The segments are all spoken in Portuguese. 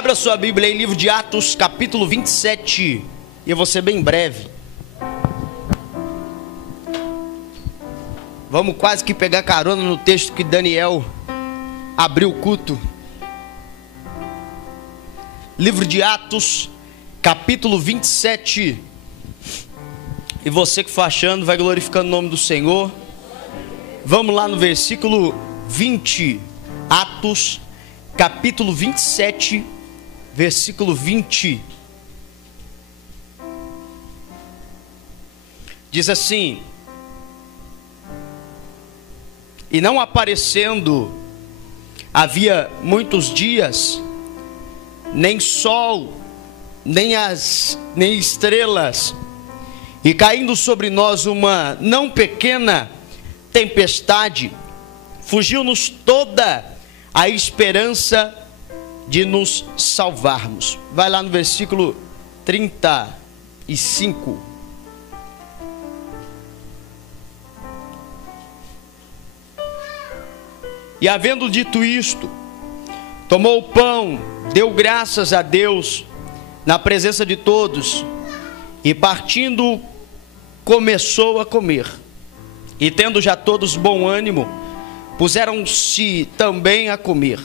Abra sua Bíblia em livro de Atos, capítulo 27. E eu vou ser bem breve. Vamos quase que pegar carona no texto que Daniel abriu o culto. Livro de Atos, capítulo 27. E você que for achando, vai glorificando o nome do Senhor. Vamos lá no versículo 20. Atos, capítulo 27, versículo 20. Diz assim: e não aparecendo havia muitos dias, nem sol, nem estrelas, e caindo sobre nós uma não pequena tempestade, fugiu-nos toda a esperança de nos salvarmos. Vai lá no versículo 35. E havendo dito isto, tomou o pão, deu graças a Deus na presença de todos, e partindo começou a comer. E tendo já todos bom ânimo, puseram-se também a comer.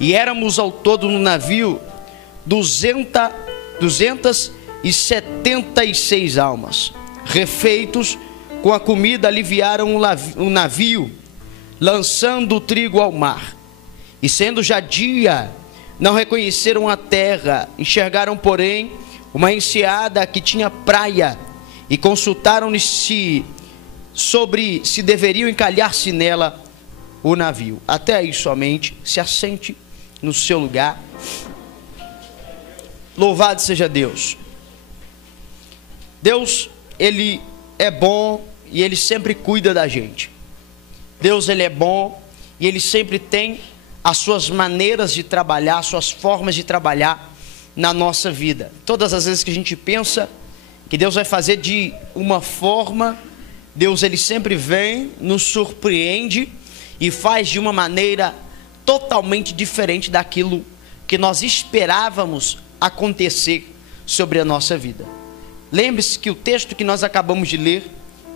E éramos ao todo no navio 276 almas. Refeitos com a comida, aliviaram o navio, lançando o trigo ao mar. E sendo já dia, não reconheceram a terra. Enxergaram, porém, uma enseada que tinha praia, e consultaram-se sobre se deveriam encalhar-se nela o navio. Até aí somente. Se assente no seu lugar. Louvado seja Deus. Deus, Ele é bom e Ele sempre cuida da gente. Deus, Ele é bom e Ele sempre tem as suas maneiras de trabalhar, as suas formas de trabalhar na nossa vida. Todas as vezes que a gente pensa que Deus vai fazer de uma forma, Deus, Ele sempre vem, nos surpreende e faz de uma maneira totalmente diferente daquilo que nós esperávamos acontecer sobre a nossa vida. Lembre-se que o texto que nós acabamos de ler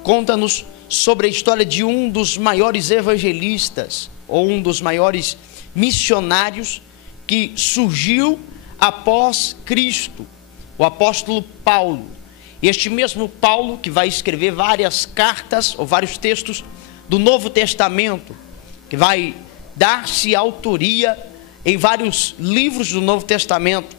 conta-nos sobre a história de um dos maiores evangelistas, ou um dos maiores missionários que surgiu após Cristo, o apóstolo Paulo. Este mesmo Paulo que vai escrever várias cartas ou vários textos do Novo Testamento, que vai dar-se autoria em vários livros do Novo Testamento.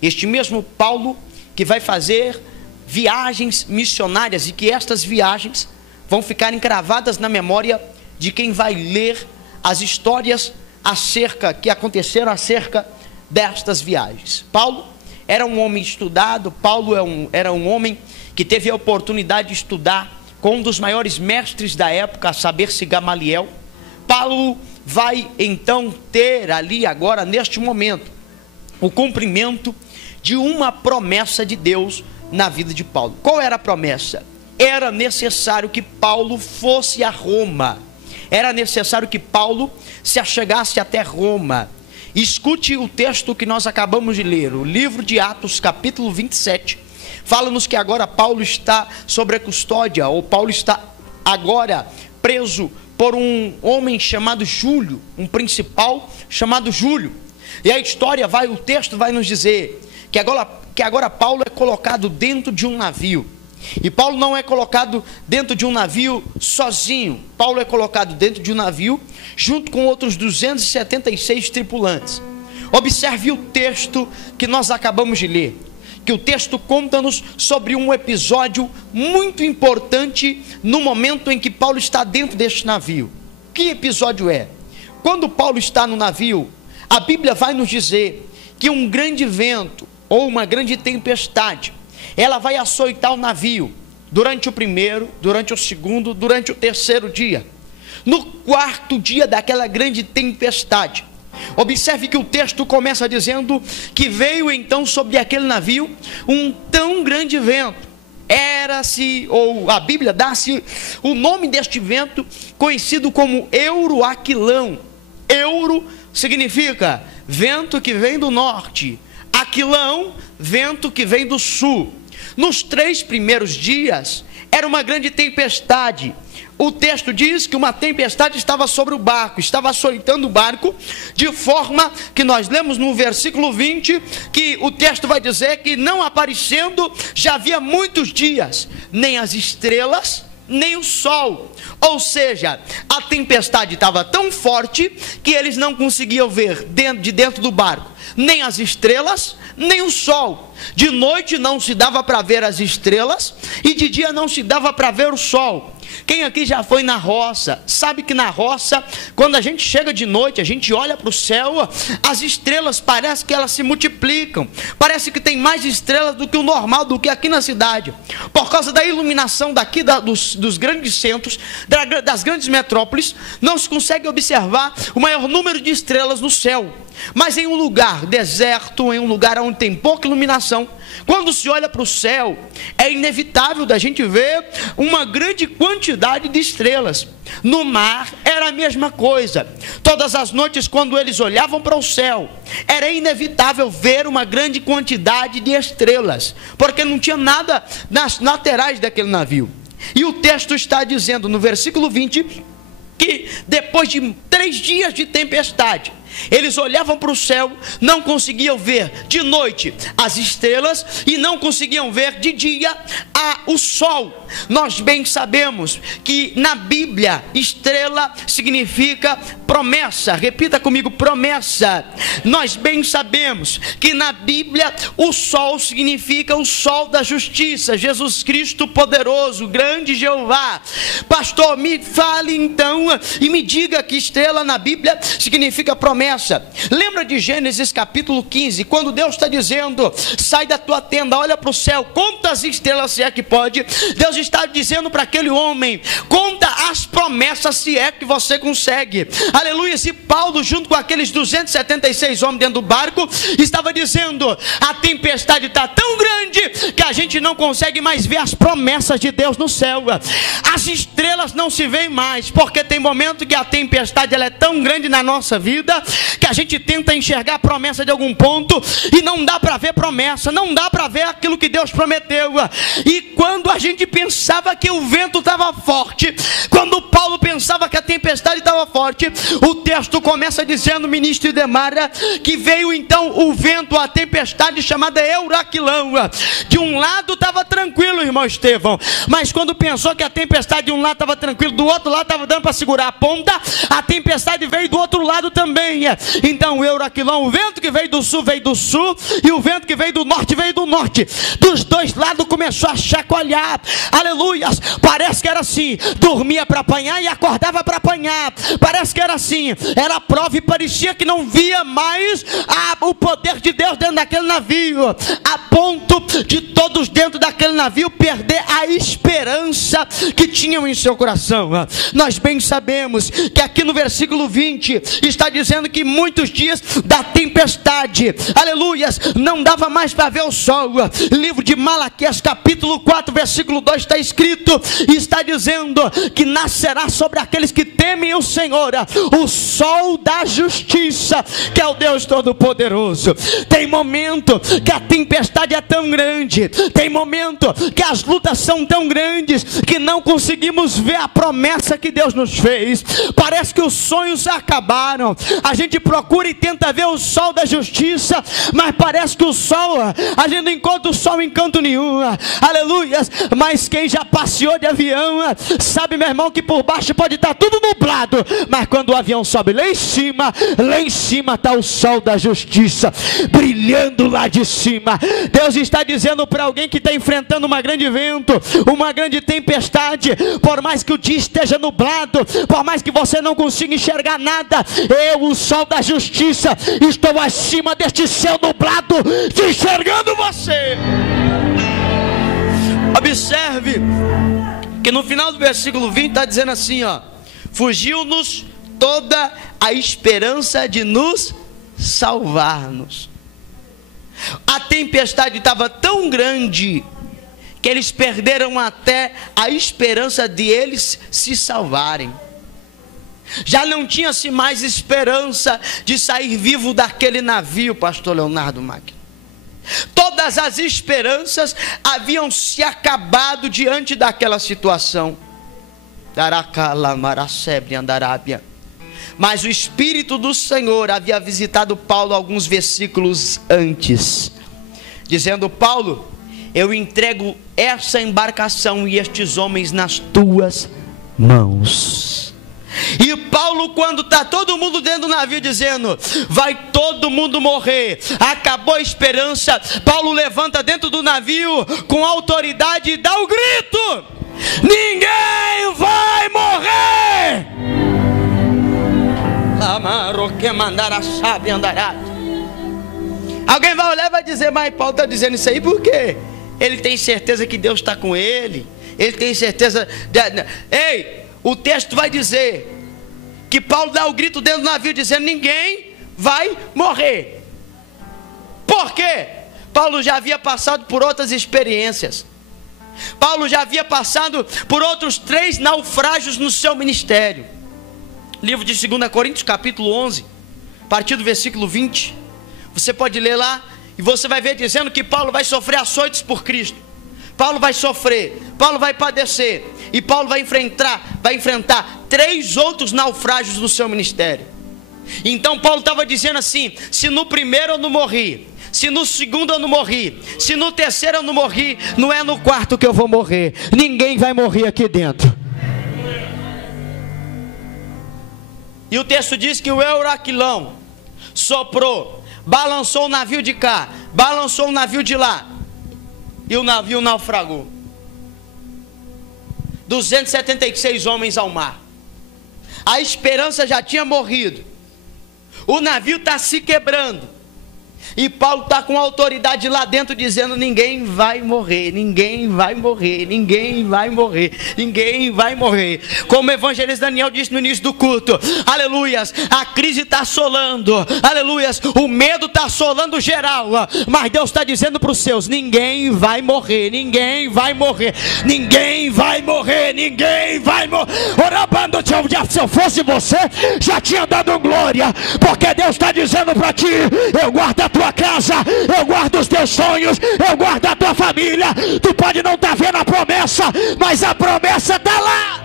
Este mesmo Paulo que vai fazer viagens missionárias, e que estas viagens vão ficar encravadas na memória de quem vai ler as histórias que aconteceram acerca destas viagens. Paulo era um homem estudado. Paulo era um homem que teve a oportunidade de estudar com um dos maiores mestres da época, a saber-se Gamaliel. Paulo vai então ter ali agora, neste momento, o cumprimento de uma promessa de Deus na vida de Paulo. Qual era a promessa? Era necessário que Paulo fosse a Roma. Era necessário que Paulo se achegasse até Roma. Escute o texto que nós acabamos de ler, o livro de Atos, capítulo 27, fala-nos que agora Paulo está sob a custódia, ou Paulo está agora preso por um homem chamado Júlio, um principal chamado Júlio. E a história o texto vai nos dizer que agora Paulo é colocado dentro de um navio. E Paulo não é colocado dentro de um navio sozinho. Paulo é colocado dentro de um navio junto com outros 276 tripulantes. Observe o texto que nós acabamos de ler, que o texto conta-nos sobre um episódio muito importante no momento em que Paulo está dentro deste navio. Que episódio é? Quando Paulo está no navio, a Bíblia vai nos dizer que um grande vento ou uma grande tempestade, ela vai açoitar o navio durante o primeiro, durante o segundo, durante o terceiro dia. No quarto dia daquela grande tempestade, observe que o texto começa dizendo que veio então sobre aquele navio um tão grande vento. A Bíblia dá-se o nome deste vento conhecido como Euroaquilão. Euro significa vento que vem do norte. Aquilão, vento que vem do sul. Nos 3 primeiros dias, era uma grande tempestade. O texto diz que uma tempestade estava sobre o barco, estava açoitando o barco, de forma que nós lemos no versículo 20, que o texto vai dizer que não aparecendo, já havia muitos dias, nem as estrelas, nem o sol. Ou seja, a tempestade estava tão forte, que eles não conseguiam ver de dentro do barco, nem as estrelas, nem o sol. De noite não se dava para ver as estrelas, e de dia não se dava para ver o sol. Quem aqui já foi na roça, sabe que na roça, quando a gente chega de noite, a gente olha para o céu, as estrelas parece que elas se multiplicam, parece que tem mais estrelas do que o normal, do que aqui na cidade, por causa da iluminação daqui dos grandes centros, das grandes metrópoles, não se consegue observar o maior número de estrelas no céu. Mas em um lugar deserto, em um lugar onde tem pouca iluminação, quando se olha para o céu, é inevitável da gente ver uma grande quantidade de estrelas. No mar era a mesma coisa. Todas as noites, quando eles olhavam para o céu, era inevitável ver uma grande quantidade de estrelas, porque não tinha nada nas laterais daquele navio. E o texto está dizendo no versículo 20, que depois de 3 dias de tempestade, eles olhavam para o céu, não conseguiam ver de noite as estrelas, e não conseguiam ver de dia o sol. Nós bem sabemos que na Bíblia, estrela significa promessa. Repita comigo, promessa. Nós bem sabemos que na Bíblia o sol significa o sol da justiça, Jesus Cristo poderoso, grande Jeová. Pastor, me fale então e me diga que estrela na Bíblia significa promessa. Lembra de Gênesis capítulo 15, quando Deus está dizendo: sai da tua tenda, olha para o céu, conta as estrelas se é que pode. Deus está dizendo para aquele homem: conta as promessas se é que você consegue. Aleluia. E Paulo, junto com aqueles 276 homens dentro do barco, estava dizendo: a tempestade está tão grande que a gente não consegue mais ver as promessas de Deus no céu. As estrelas não se veem mais, porque tem momento que a tempestade ela é tão grande na nossa vida, que a gente tenta enxergar a promessa de algum ponto, e não dá para ver promessa, não dá para ver aquilo que Deus prometeu. E quando a gente pensava que o vento estava forte, quando Paulo pensava que a tempestade estava forte, o texto começa dizendo, ministro Idemara, que veio então o vento, a tempestade chamada Euraquilão. De um lado estava tranquilo, irmão Estevão, mas quando pensou que a tempestade de um lado estava tranquilo, do outro lado estava dando para segurar a ponta, a tempestade veio do outro lado também. Então o Euraquilão, o vento que veio do sul, e o vento que veio do norte, dos dois lados começou a chacoalhar. Aleluias. Parece que era assim, dormia para apanhar e acordava para apanhar. Parece que era assim, era prova e parecia que não via mais o poder de Deus dentro daquele navio, a ponto de todos dentro daquele navio perder a esperança que tinham em seu coração. Nós bem sabemos que aqui no versículo 20 está dizendo que muitos dias da tempestade, aleluias, não dava mais para ver o sol. Livro de Malaquias capítulo 4 versículo 2 está escrito, e está dizendo que nascerá sobre aqueles que temem o Senhor o sol da justiça, que é o Deus Todo-Poderoso. Tem momento que a tempestade é tão grande, tem momento que as lutas são tão grandes, que não conseguimos ver a promessa que Deus nos fez. Parece que os sonhos acabaram, a gente procura e tenta ver o sol da justiça, mas parece que o sol, a gente não encontra o sol em canto nenhum. Aleluias. Mas quem já passeou de avião sabe, meu irmão, que por baixo pode estar tudo nublado, mas quando o avião sobe lá em cima está o sol da justiça brilhando lá de cima. Deus está dizendo para alguém que está enfrentando uma grande vento, uma grande tempestade: por mais que o dia esteja nublado, por mais que você não consiga enxergar nada, eu, o sol da justiça, estou acima deste céu nublado, enxergando você. Observe que no final do versículo 20 está dizendo assim, fugiu-nos toda a esperança de nos salvar-nos. A tempestade estava tão grande que eles perderam até a esperança de eles se salvarem. Já não tinha-se mais esperança de sair vivo daquele navio, pastor Leonardo Magno. Todas as esperanças haviam se acabado diante daquela situação. Mas o Espírito do Senhor havia visitado Paulo alguns versículos antes, dizendo: Paulo, eu entrego essa embarcação e estes homens nas tuas mãos. E Paulo, quando está todo mundo dentro do navio dizendo: vai todo mundo morrer, acabou a esperança, Paulo levanta dentro do navio com autoridade e dá o grito: ninguém vai morrer. Alguém vai olhar e vai dizer: mas Paulo está dizendo isso aí por quê? Ele tem certeza que Deus está com ele, ele tem certeza Ei, o texto vai dizer que Paulo dá o grito dentro do navio dizendo: ninguém vai morrer. Por quê? Paulo já havia passado por outras experiências. Paulo já havia passado por outros 3 naufrágios no seu ministério. Livro de 2 Coríntios, capítulo 11, a partir do versículo 20. Você pode ler lá e você vai ver dizendo que Paulo vai sofrer açoites por Cristo. Paulo vai sofrer, Paulo vai padecer, e Paulo vai enfrentar 3 outros naufrágios no seu ministério. Então Paulo estava dizendo assim: se no primeiro eu não morri, se no segundo eu não morri, se no terceiro eu não morri, não é no quarto que eu vou morrer. Ninguém vai morrer aqui dentro. E o texto diz que o Euraquilão soprou, balançou o navio de cá, balançou o navio de lá, e o navio naufragou. 276 homens ao mar. A esperança já tinha morrido. O navio está se quebrando. E Paulo está com autoridade lá dentro dizendo: ninguém vai morrer, ninguém vai morrer, ninguém vai morrer, ninguém vai morrer. Como o evangelista Daniel disse no início do culto, aleluias, a crise está assolando, aleluias, o medo está assolando geral, mas Deus está dizendo para os seus: ninguém vai morrer, ninguém vai morrer, ninguém vai morrer, ninguém vai morrer. Orabando, se eu fosse você, já tinha dado glória, porque Deus está dizendo para ti: eu guardo a tua casa, eu guardo os teus sonhos, eu guardo a tua família. Tu pode não estar vendo a promessa, mas a promessa está lá.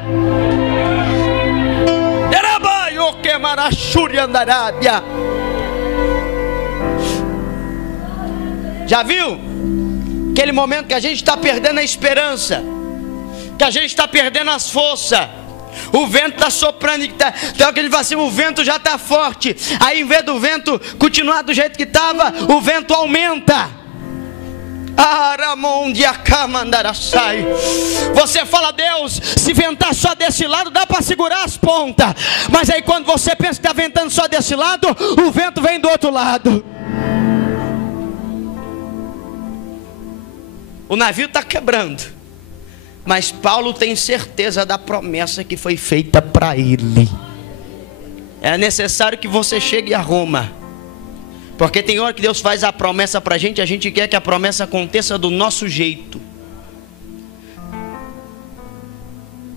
Já viu? Aquele momento que a gente está perdendo a esperança, que a gente está perdendo as forças. O vento está soprando, então aquele fala assim: o vento já está forte. Aí em vez do vento continuar do jeito que estava, o vento aumenta. Você fala: Deus, se ventar só desse lado dá para segurar as pontas. Mas aí quando você pensa que está ventando só desse lado, o vento vem do outro lado. O navio está quebrando, mas Paulo tem certeza da promessa que foi feita para ele. É necessário que você chegue a Roma, porque tem hora que Deus faz a promessa para a gente quer que a promessa aconteça do nosso jeito.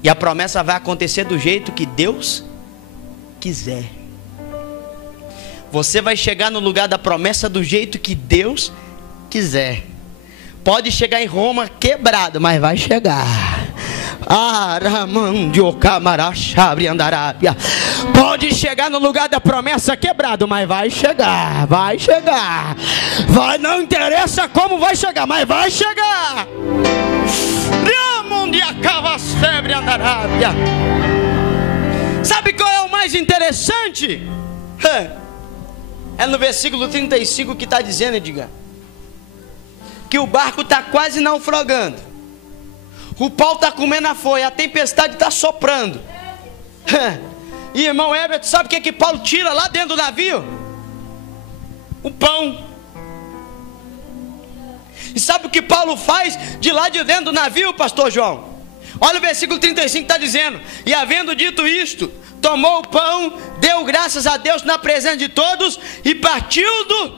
E a promessa vai acontecer do jeito que Deus quiser. Você vai chegar no lugar da promessa do jeito que Deus quiser. Pode chegar em Roma quebrado, mas vai chegar. Pode chegar no lugar da promessa quebrado, mas vai chegar, vai chegar. Não interessa como vai chegar, mas vai chegar. Sabe qual é o mais interessante? É no versículo 35 que está dizendo, Edgar, que o barco está quase naufragando. O pau está comendo a folha, a tempestade está soprando. E irmão Herbert, sabe o que Paulo tira lá dentro do navio? O pão. E sabe o que Paulo faz de lá de dentro do navio, pastor João? Olha o versículo 35 está dizendo: e havendo dito isto, tomou o pão, deu graças a Deus na presença de todos, e partindo,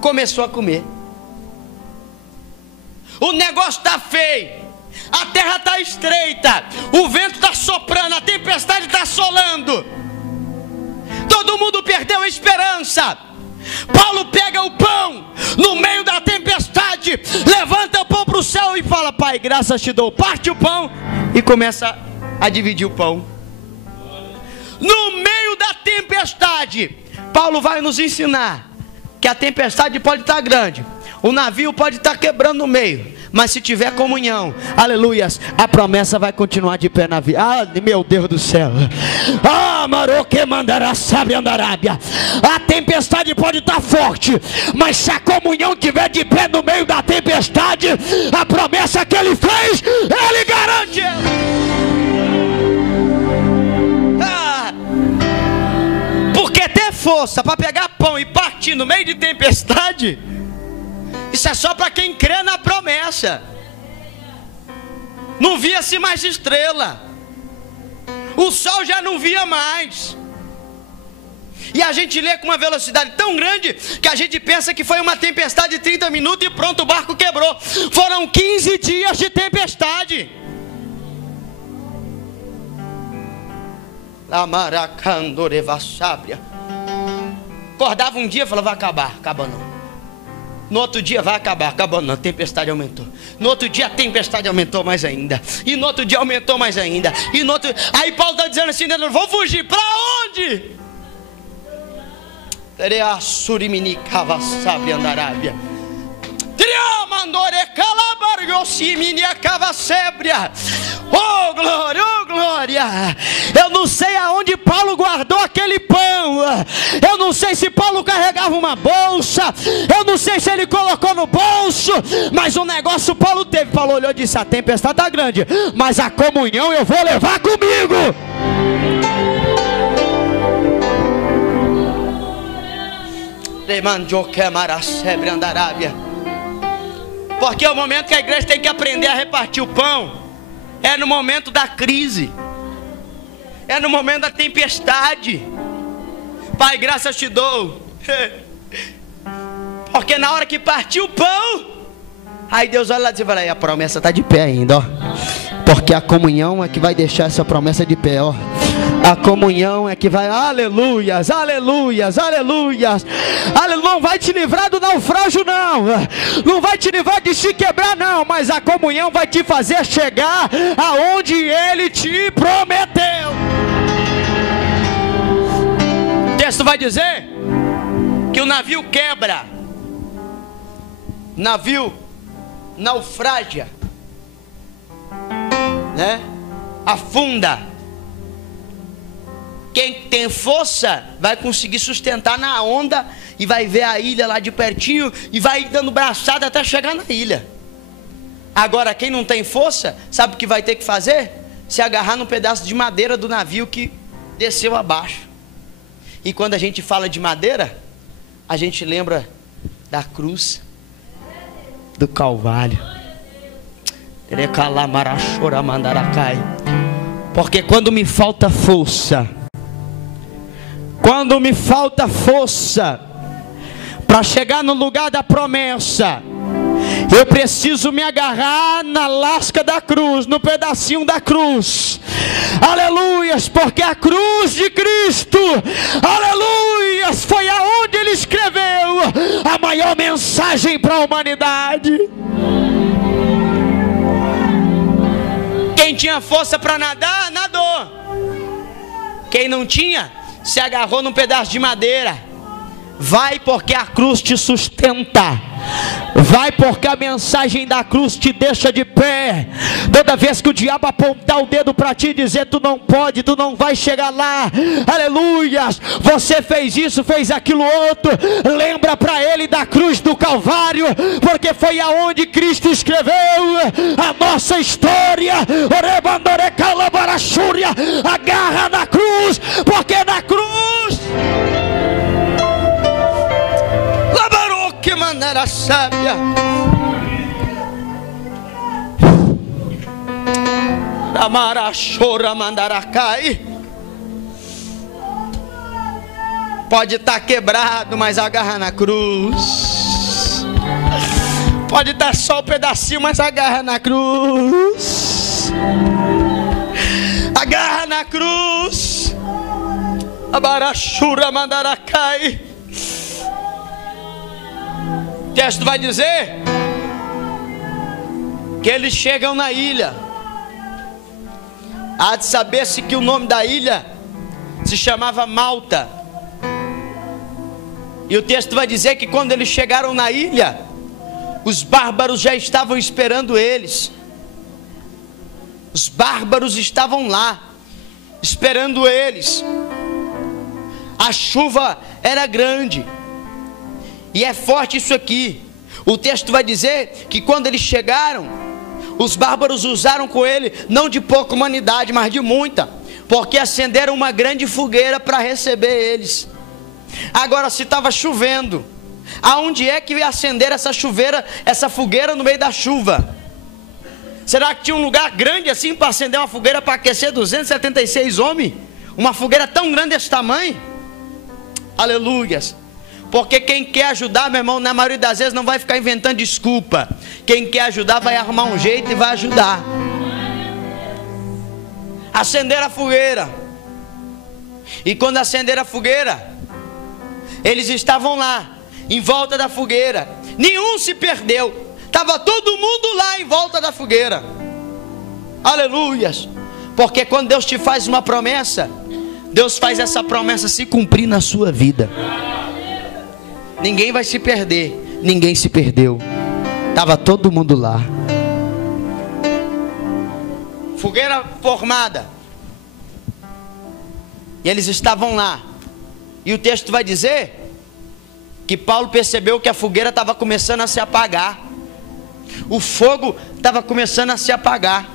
começou a comer. O negócio está feio, a terra está estreita, o vento está soprando, a tempestade está assolando, todo mundo perdeu a esperança. Paulo pega o pão no meio da tempestade, levanta o pão para o céu e fala: Pai, graças te dou. Parte o pão e começa a dividir o pão. No meio da tempestade, Paulo vai nos ensinar que a tempestade pode estar grande, o navio pode estar quebrando no meio, mas se tiver comunhão, aleluias, a promessa vai continuar de pé na vida. Ah, meu Deus do céu. Ah, maroque mandará sabe andarábia. A tempestade pode estar forte, mas se a comunhão estiver de pé no meio da tempestade, a promessa que ele fez, ele garante. Porque ter força para pegar pão e partir no meio de tempestade, isso é só para quem crê na promessa. Não via-se mais estrela, o sol já não via mais, e a gente lê com uma velocidade tão grande que a gente pensa que foi uma tempestade de 30 minutos e pronto, o barco quebrou. Foram 15 dias de tempestade. Acordava um dia e falava: vai acabar, acaba não. No outro dia vai acabar, acabou não, a tempestade aumentou. No outro dia a tempestade aumentou mais ainda. E no outro dia aumentou mais ainda. E no outro... Aí Paulo está dizendo assim: não vou fugir, para onde? Oh glória, oh glória. Eu não sei aonde Paulo guardou aquele pão. Eu não sei se Paulo carregava uma bolsa, eu não sei se ele colocou no bolso, mas o negócio Paulo teve. Paulo olhou e disse: a tempestade está grande, mas a comunhão eu vou levar comigo. Porque é o momento que a igreja tem que aprender a repartir o pão. É no momento da crise, é no momento da tempestade. Pai, graças te dou. Porque na hora que partiu o pão, aí Deus olha lá e diz: vai lá, a promessa está de pé ainda, ó. Porque a comunhão é que vai deixar essa promessa de pé, ó. A comunhão é que vai, aleluias, aleluias, aleluias. Não vai te livrar do naufrágio não, não vai te livrar de se quebrar não, mas a comunhão vai te fazer chegar aonde Ele te prometeu. O texto vai dizer que o navio quebra, navio naufragia, né? Afunda. Quem tem força vai conseguir sustentar na onda e vai ver a ilha lá de pertinho e vai dando braçada até chegar na ilha. Agora quem não tem força, sabe o que vai ter que fazer? Se agarrar num pedaço de madeira do navio que desceu abaixo. E quando a gente fala de madeira, a gente lembra da cruz do Calvário. Porque quando me falta força, para chegar no lugar da promessa, eu preciso me agarrar na lasca da cruz, no pedacinho da cruz. Aleluias, porque a cruz de Cristo, aleluias, foi aonde Ele escreveu a maior mensagem para a humanidade. Quem tinha força para nadar, nadou. Quem não tinha, se agarrou num pedaço de madeira. Vai porque a cruz te sustenta. Vai porque a mensagem da cruz te deixa de pé. Toda vez que o diabo apontar o dedo para ti e dizer: tu não pode, tu não vai chegar lá, aleluias, você fez isso, fez aquilo outro, lembra para ele da cruz do Calvário, porque foi aonde Cristo escreveu a nossa história. Agarra na cruz, porque na cruz que maneira sábia. Amarachora mandaracai. Pode estar quebrado, mas agarra na cruz. Pode estar só o pedacinho, mas agarra na cruz. Agarra na cruz. Abarachura mandaracai. O texto vai dizer que eles chegam na ilha. Há de saber-se que o nome da ilha se chamava Malta. E o texto vai dizer que quando eles chegaram na ilha, os bárbaros já estavam esperando eles. Os bárbaros estavam lá, esperando eles. A chuva era grande. E é forte isso aqui. O texto vai dizer que quando eles chegaram, os bárbaros usaram com ele, não de pouca humanidade, mas de muita, porque acenderam uma grande fogueira para receber eles. Agora, se estava chovendo, aonde é que ia acender essa fogueira no meio da chuva? Será que tinha um lugar grande assim para acender uma fogueira para aquecer 276 homens? Uma fogueira tão grande desse tamanho? Aleluias. Porque quem quer ajudar, meu irmão, na maioria das vezes não vai ficar inventando desculpa. Quem quer ajudar vai arrumar um jeito e vai ajudar. Acenderam a fogueira. E quando acenderam a fogueira, eles estavam lá, em volta da fogueira. Nenhum se perdeu. Estava todo mundo lá em volta da fogueira. Aleluias. Porque quando Deus te faz uma promessa, Deus faz essa promessa se cumprir na sua vida. Ninguém vai se perder. Ninguém se perdeu. Estava todo mundo lá. Fogueira formada. E eles estavam lá. E o texto vai dizer que Paulo percebeu que a fogueira estava começando a se apagar. O fogo estava começando a se apagar.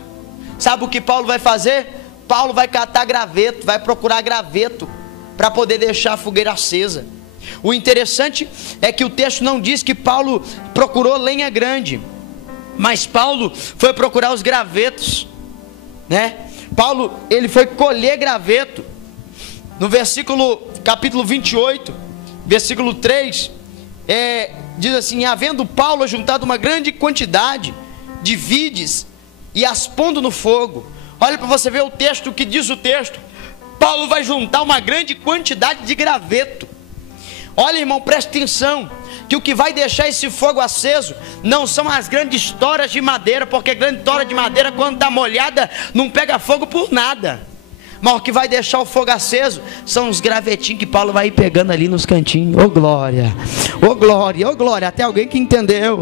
Sabe o que Paulo vai fazer? Paulo vai catar graveto, vai procurar graveto para poder deixar a fogueira acesa. O interessante é que o texto não diz que Paulo procurou lenha grande, mas Paulo foi procurar os gravetos, né? Paulo, ele foi colher graveto. No capítulo 28, versículo 3, diz assim: havendo Paulo juntado uma grande quantidade de vides e as pondo no fogo. Olha para você ver o texto, o que diz o texto. Paulo vai juntar uma grande quantidade de graveto. Olha, irmão, presta atenção, que o que vai deixar esse fogo aceso não são as grandes toras de madeira, porque grande tora de madeira, quando está molhada, não pega fogo por nada. Mas o que vai deixar o fogo aceso são os gravetinhos que Paulo vai ir pegando ali nos cantinhos. Oh glória, oh glória, oh glória. Até alguém que entendeu.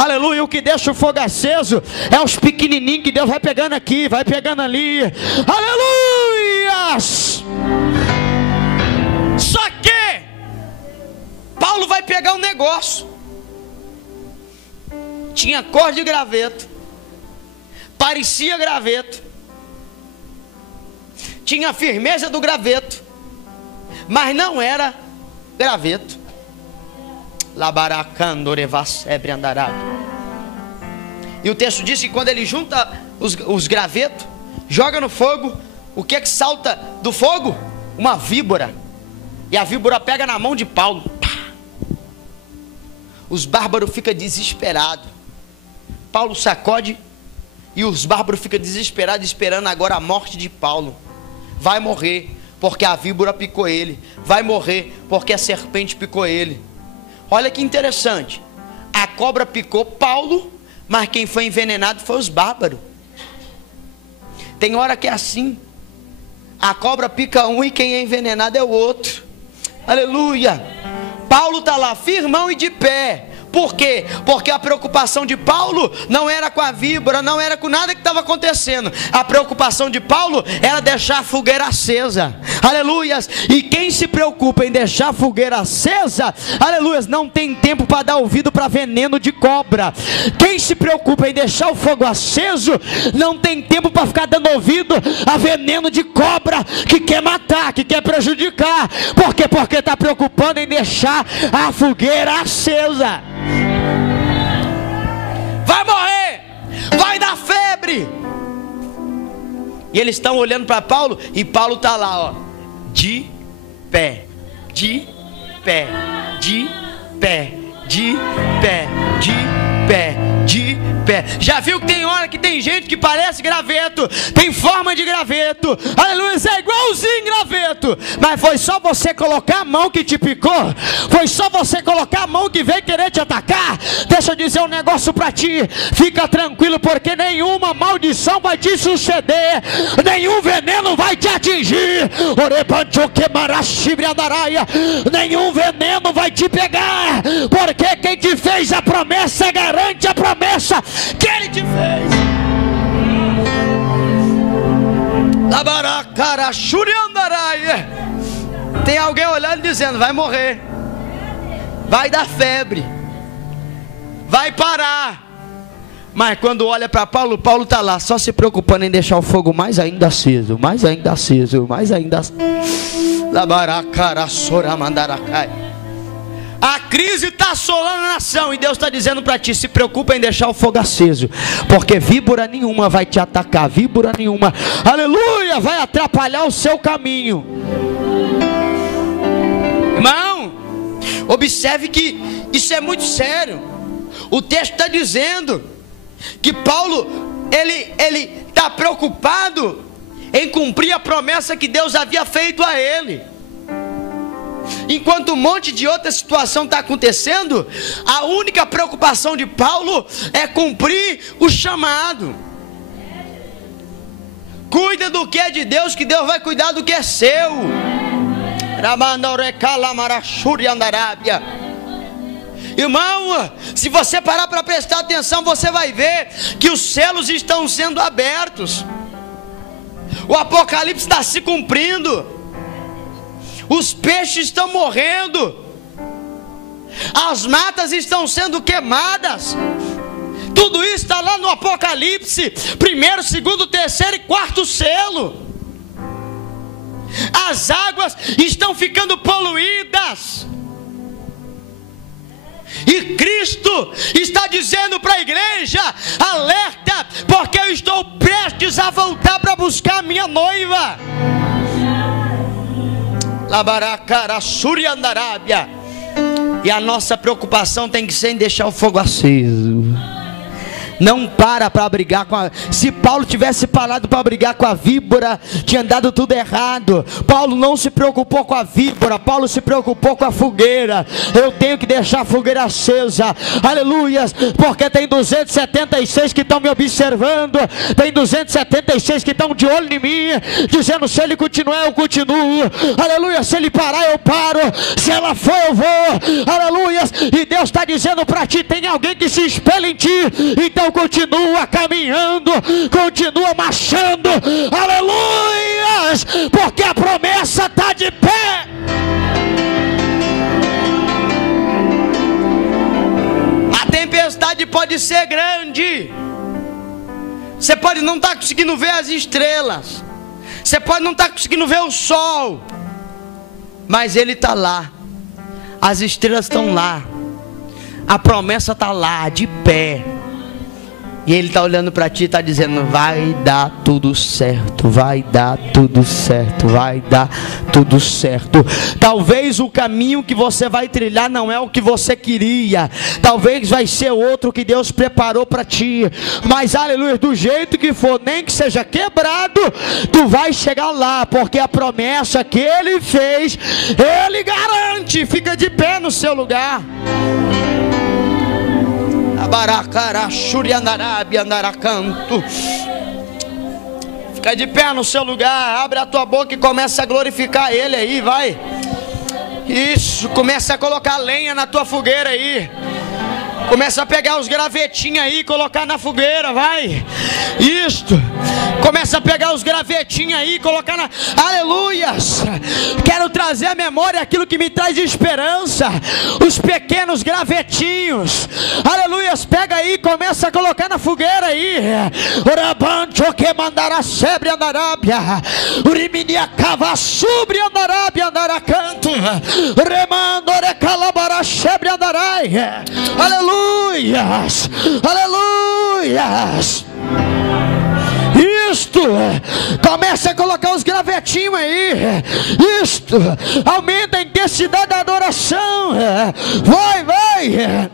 Aleluia. O que deixa o fogo aceso é os pequenininhos que Deus vai pegando aqui, vai pegando ali. Aleluia. Só que Paulo vai pegar um negócio. Tinha cor de graveto, parecia graveto, tinha a firmeza do graveto, mas não era graveto. E o texto diz que quando ele junta os gravetos, joga no fogo, o que é que salta do fogo? Uma víbora. E a víbora pega na mão de Paulo. Os bárbaros ficam desesperados. Paulo sacode e os bárbaros ficam desesperados, esperando agora a morte de Paulo. Vai morrer porque a víbora picou ele. Vai morrer porque a serpente picou ele. Olha que interessante. A cobra picou Paulo, mas quem foi envenenado foi os bárbaros. Tem hora que é assim. A cobra pica um e quem é envenenado é o outro. Aleluia. Paulo está lá firmão e de pé. Por quê? Porque a preocupação de Paulo não era com a víbora, não era com nada que estava acontecendo. A preocupação de Paulo era deixar a fogueira acesa. Aleluias. E quem se preocupa em deixar a fogueira acesa, aleluias, não tem tempo para dar ouvido para veneno de cobra. Quem se preocupa em deixar o fogo aceso, não tem tempo para ficar dando ouvido a veneno de cobra que quer matar, que quer prejudicar. Por quê? Porque está preocupando em deixar a fogueira acesa. Vai morrer, vai dar febre. E eles estão olhando para Paulo, e Paulo está lá, ó, de pé, de pé, de pé, de pé, de pé, de pé. Já viu que tem hora que tem gente que parece graveto, tem forma de graveto, aleluia, é igualzinho graveto, mas foi só você colocar a mão que te picou, foi só você colocar a mão que veio querer te atacar. Deixa eu dizer um negócio pra ti, fica tranquilo, porque nenhuma maldição vai te suceder, nenhum veneno vai te atingir, nenhum veneno vai te pegar, porque quem te fez a promessa garante a promessa que ele te fez. Tem alguém olhando e dizendo: vai morrer, vai dar febre, vai parar. Mas quando olha para Paulo, Paulo está lá só se preocupando em deixar o fogo mais ainda aceso, mais ainda aceso, mais ainda aceso. A crise está assolando a nação e Deus está dizendo para ti: se preocupa em deixar o fogo aceso, porque víbora nenhuma vai te atacar, víbora nenhuma, aleluia, vai atrapalhar o seu caminho. Irmão, observe que isso é muito sério. O texto está dizendo que Paulo, ele está preocupado em cumprir a promessa que Deus havia feito a ele. Enquanto um monte de outra situação está acontecendo, a única preocupação de Paulo é cumprir o chamado. Cuida do que é de Deus, que Deus vai cuidar do que é seu. Irmão, se você parar para prestar atenção, você vai ver que os selos estão sendo abertos, o Apocalipse está se cumprindo, os peixes estão morrendo, as matas estão sendo queimadas. Tudo isso está lá no Apocalipse, 1º, 2º, 3º e 4º selo. As águas estão ficando poluídas, e Cristo está dizendo para a igreja: alerta, porque eu estou prestes a voltar para buscar a minha noiva. E a nossa preocupação tem que ser em deixar o fogo aceso. Não para brigar com a... Se Paulo tivesse parado para brigar com a víbora, tinha dado tudo errado. Paulo não se preocupou com a víbora, Paulo se preocupou com a fogueira. Eu tenho que deixar a fogueira acesa, aleluia, porque tem 276 que estão me observando, tem 276 que estão de olho em mim, dizendo: se ele continuar eu continuo, aleluia, se ele parar eu paro, se ela for eu vou, aleluia. E Deus está dizendo para ti: tem alguém que se espelha em ti, então continua caminhando, continua marchando, aleluias, porque a promessa está de pé. A tempestade pode ser grande, você pode não estar conseguindo ver as estrelas, você pode não estar conseguindo ver o sol, mas ele está lá, as estrelas estão lá, a promessa está lá, de pé. E ele está olhando para ti e está dizendo: vai dar tudo certo, vai dar tudo certo, vai dar tudo certo. Talvez o caminho que você vai trilhar não é o que você queria, talvez vai ser outro que Deus preparou para ti, mas aleluia, do jeito que for, nem que seja quebrado, tu vai chegar lá, porque a promessa que ele fez, ele garante. Fica de pé no seu lugar. Fica de pé no seu lugar, abre a tua boca e começa a glorificar ele aí, vai. Isso, começa a colocar lenha na tua fogueira aí. Começa a pegar os gravetinhos aí e colocar na fogueira, vai. Isto. Começa a pegar os gravetinhos aí e colocar na... Aleluias. Quero trazer à memória aquilo que me traz esperança. Os pequenos gravetinhos. Aleluias. Pega aí e começa a colocar na fogueira aí. Orabancho que mandará sebre andarábia. Uriminia cava sobre andarábia andaracanto. Remandore calabara sebre andarai. Aleluias, aleluias. Isto, começa a colocar os gravetinhos aí. Isto, aumenta a intensidade da adoração. Vai, vai.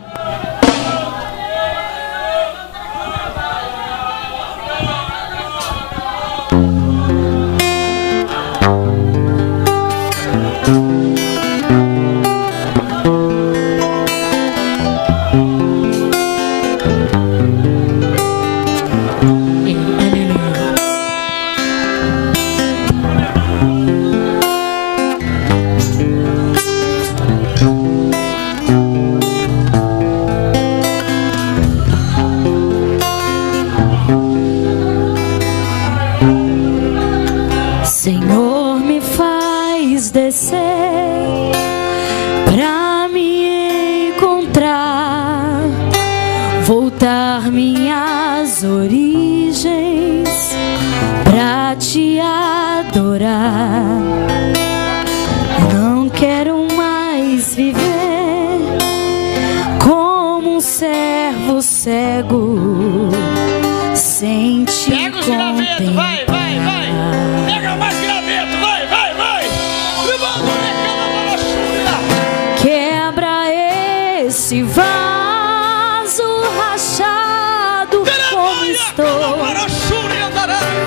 esse vaso rachado como estou,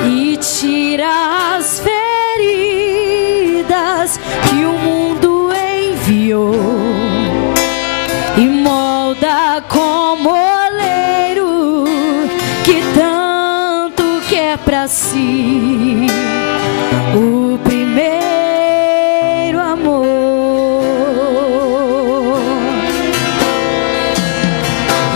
e tira as feridas que o mundo enviou, e molda como oleiro que tanto quer pra si o primeiro amor.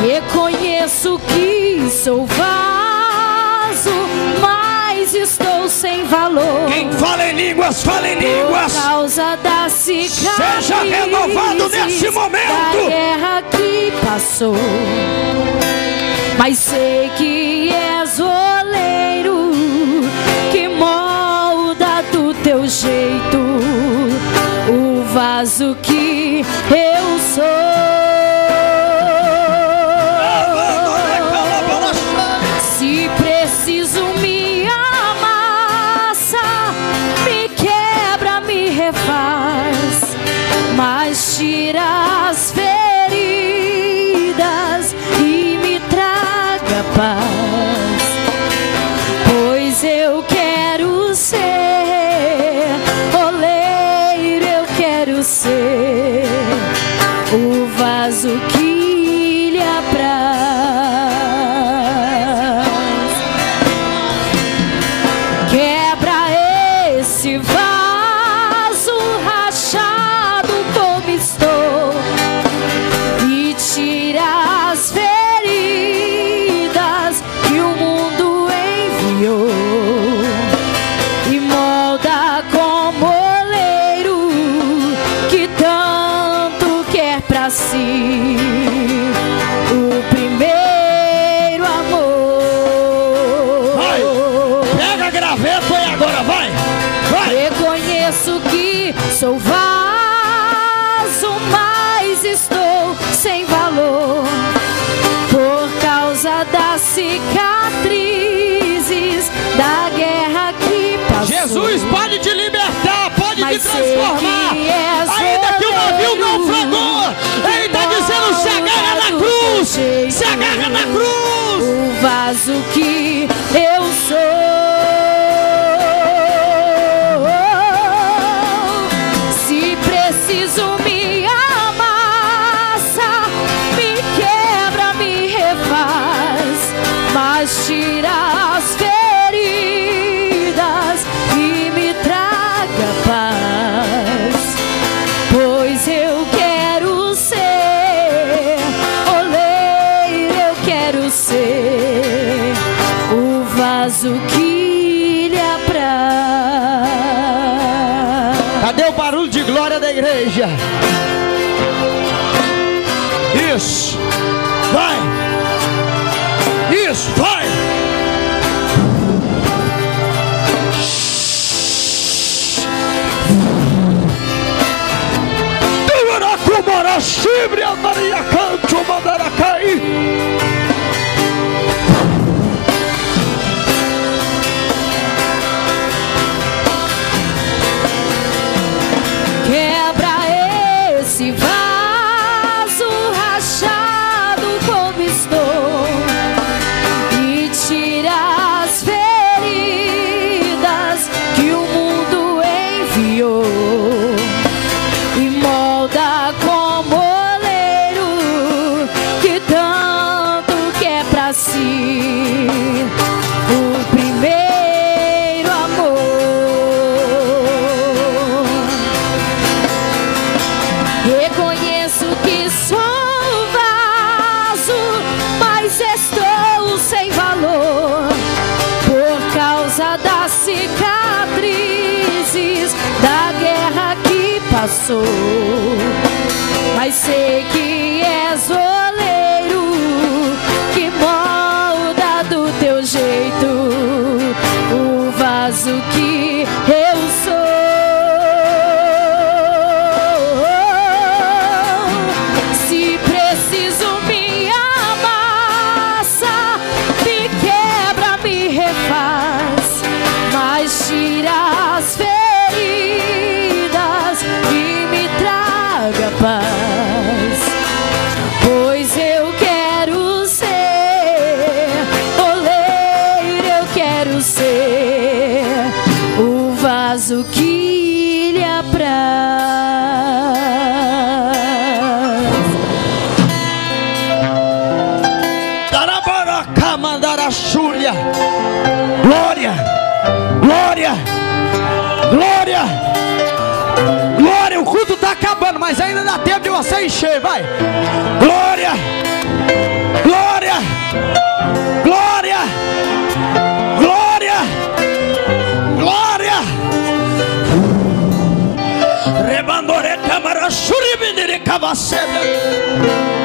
Reconheço que sou vaso, mas estou sem valor. Quem fala em línguas, fala em línguas. Por causa da cicatriz, seja renovado nesse momento. Da guerra que passou, mas sei que és oleiro que molda do teu jeito o vaso que eu sou. Se preciso me amassa, me quebra, me refaz, mas tira as feridas e me traga paz, pois eu quero ser oleiro, eu quero ser o vaso que lhe apraz. Quebra esse vaso rachado como estou, e tira as feridas que o mundo enviou, e molda como oleiro que tanto quer pra si o primeiro amor. Vai, pega a graveta e agora vai, vai. Reconheço que sou vaso, mas estou sem valor por causa das cicatrizes da guerra que passou. Jesus pode te libertar, pode Mas te transformar. sei que és Ainda que o navio oleiro naufragou, ele está dizendo: se agarra na cruz, se agarra na cruz. o vaso que eu sou. Se preciso me amassa, me quebra, me refaz, mas tira as feridas e me traga paz, pois eu quero ser oleiro, eu quero ser o vaso que lhe apraz. Cadê o barulho de glória da igreja? Isso, vai. Isso, vai. Chibre a Maria Canto mandara cair. Quebra esse vaso rachado como estou, e tira as feridas que o mundo enviou, e molda como oleiro que tanto quer pra si o primeiro amor. Reconheço que sou vaso, mas estou sem valor por causa das cicatrizes da guerra que passou, mas sei que és oleiro que molda do teu jeito o vaso que eu sou. Se preciso me amassa, me quebra, me refaz, mas tira as feridas e me traga a encher, vai. Glória, glória, glória, glória, glória. Rebandore câmara, suribindire cavaceda.